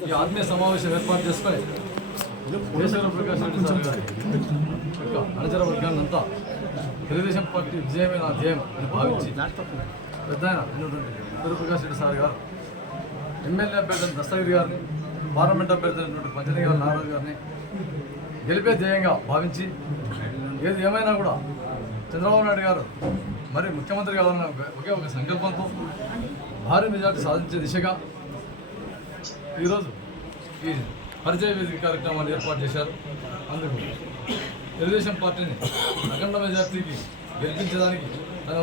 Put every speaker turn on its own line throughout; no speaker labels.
ఈ ఆత్మీయ సమావేశం ఏర్పాటు చేసుకొని కేశవర ప్రకాష్ రెడ్డి సార్ గారి యొక్క అనుచర వర్గాన్ని అంతా తెలుగుదేశం పార్టీ విజయమే నా ధ్యేయం అని భావించి పెద్ద ఆయన ప్రకాష్ రెడ్డి సార్ గారు ఎమ్మెల్యే అభ్యర్థి దస్తగిరి గారిని పార్లమెంట్ అభ్యర్థి అయినటువంటి పంచని గారు నారాజు గారిని గెలిపే ధ్యేయంగా భావించి ఏది ఏమైనా కూడా చంద్రబాబు నాయుడు గారు మరి ముఖ్యమంత్రి కావాలన్న ఒక- ఒకే ఒక సంకల్పంతో భారీ మెజార్టీ సాధించే దిశగా ఈరోజు ఈ పరిచయ వేదిక కార్యక్రమాలు ఏర్పాటు చేశారు. అందుకు తెలుగుదేశం పార్టీని అఖండ మెజార్టీకి గెలిపించడానికి తన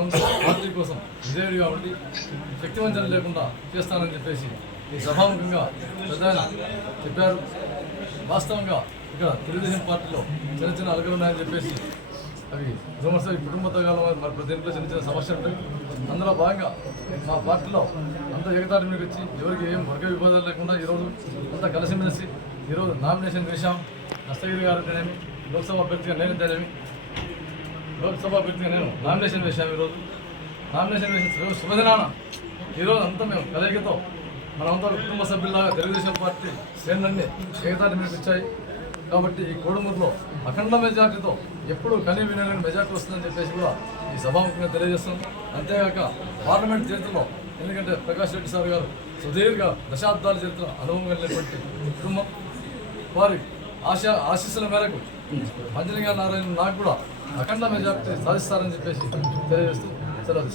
పార్టీ కోసం విజయుడిగా ఉండి శక్తివంచన లేకుండా చేస్తానని చెప్పేసి ఈ సభాముఖంగా ప్రధాన చెప్పారు. వాస్తవంగా ఇక్కడ తెలుగుదేశం పార్టీలో చిన్న చిన్న అలకలు ఉన్నాయని చెప్పేసి అవి సమస్య ఈ కుటుంబ తగాల మరి ప్రతి ఇంట్లో చిన్న చిన్న సమస్యలు ఉంటాయి. అందులో భాగంగా మా పార్టీలో అంత ఏకతాటి మీకు వచ్చి ఎవరికి ఏం వర్గ విభేదాలు లేకుండా ఈరోజు అంతా కలిసిమెలిసి ఈరోజు నామినేషన్ వేశాం. దస్తగిరి గారు అనేమి లోక్సభ అభ్యర్థిగా నేను తెలియమి లోక్సభ అభ్యర్థిగా నేను నామినేషన్ వేశాం ఈరోజు. నామినేషన్ వేసిన శుభదినాన ఈరోజు అంతా మేము కలయికతో మనమంతా కుటుంబ సభ్యులాగా తెలుగుదేశం పార్టీ శ్రేణులన్నీ ఏకతాటి మీకు వచ్చాయి. కాబట్టి ఈ కోడుమూరులో అఖండ మెజార్టీతో ఎప్పుడు కనీ వినలేని మెజార్టీ వస్తుందని చెప్పేసి కూడా ఈ సభాముఖంగా తెలియజేస్తున్నాం. అంతేగాక పార్లమెంట్ చరిత్రలో ఎందుకంటే ప్రకాష్ రెడ్డి సార్ గారు సుదీర్ఘ దశాబ్దాల చరిత్ర అనుభవం కలిగినటువంటి కుటుంబం. వారి ఆశ ఆశీస్సుల మేరకు మంజలింగా నారాయణ నాకు కూడా అఖండ మెజార్టీ సాధిస్తారని చెప్పేసి తెలియజేస్తూ సెలవు